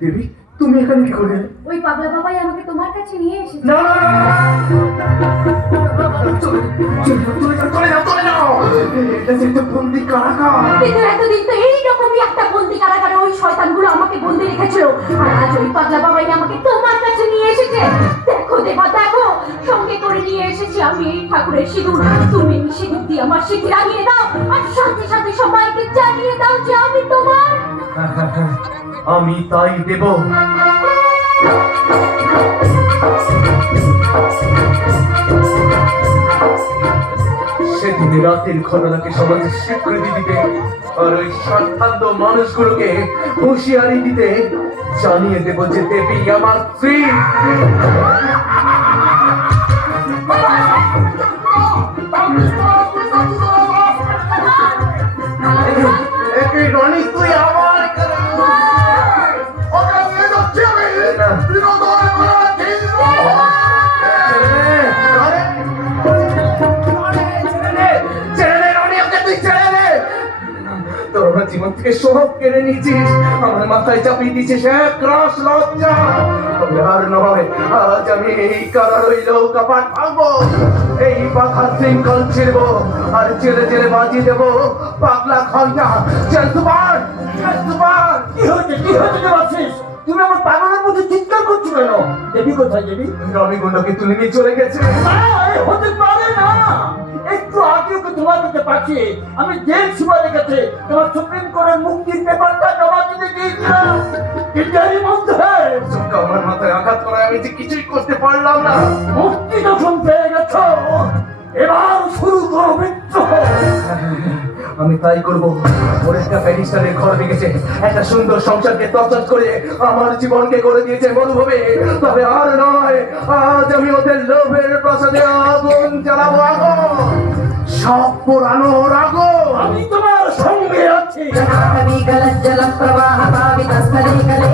দেবী, তুমি এখানে কি করে এলে? ওই পাগলা বাবাই আমাকে তোমার কাছে নিয়ে এসেছে। না না না, চলে যাও। এটা যে একটা বন্দি কারাগার। কিন্তু এতদিন তো এইরকমই একটা বন্দি কারাগারে ওই শয়তানগুলো আমাকে বন্দি রেখেছিল, আর আজ ওই পাগলা বাবাই আমাকে তোমার কাছে নিয়ে এসেছে। দেখো দেবা, দেখো, সঙ্গে করে নিয়ে এসেছি আমি এই ঠাকুরের সিঁদুর। তুমি এই সিঁদুর দিয়ে আমার সিঁথি লাগিয়ে দাও, আর সাথে সাথে সবাইকে জানিয়ে দাও যে আমি তোমার। আমি তাই দেব। সেদিন রাতের ঘটনাকে সমাজে স্বীকৃতি দিতে আর ওই সাধারণ মানুষগুলোকে হুঁশিয়ারি দিতে জানিয়ে দেব যে দেবী আমার স্ত্রী। রনি, তুই আমার জীবন থেকে সব কেড়ে নিয়েছিস, আমার মাথায় চাপিয়ে দিয়েছিস এক রাস লজ্জা। তবে আর নয়, আজ আমি এই কারার ওই লৌকাপাট ভাঙবো, এই পাখার শৃঙ্খল ছিড়বো, আর জেলে জেলে বাজিয়ে দেবো পাগলা ঘন্টা। চল তোমার কি হয়েছে ভাবছিস? তুমি আমার পাগলের মধ্যে চিৎকার করছো কেন? দেবী কোথায়? দেবী রবি গুন্ডকে তুলে নিয়ে চলে গেছে। হতে পারে না। একটু আগে ওকে তোমার দিতে পাঠিয়ে আমি জেল সুপারের কাছে তোমার সুপ্রিম কোর্টের মুক্তির পেপারটা জমা দিতে গিয়েছিলাম। কিন্তু এর মধ্যে আমার মাথায় আঘাত করে আমি যে কিছুই করতে পারলাম না। মুক্তি যখন পেয়ে গেছো, এবার শুরু করো বিদ্রোহ। আমি তাই করবো। ওর একটা প্যারিস্টারের ঘর ভেঙেছে, একটা সুন্দর সংসারকে তছনছ করে আমার জীবনকে করে দিয়েছে মরুভূমি। তবে আর নয়, আজ আমি ওদের লোভের প্রসাদে আগুন জ্বালাবো, আগুন, সব পোড়ানোর আগুন। আমি তোমার সঙ্গে আছি। कवि गलज्जल प्रवाह पावितस्थले कले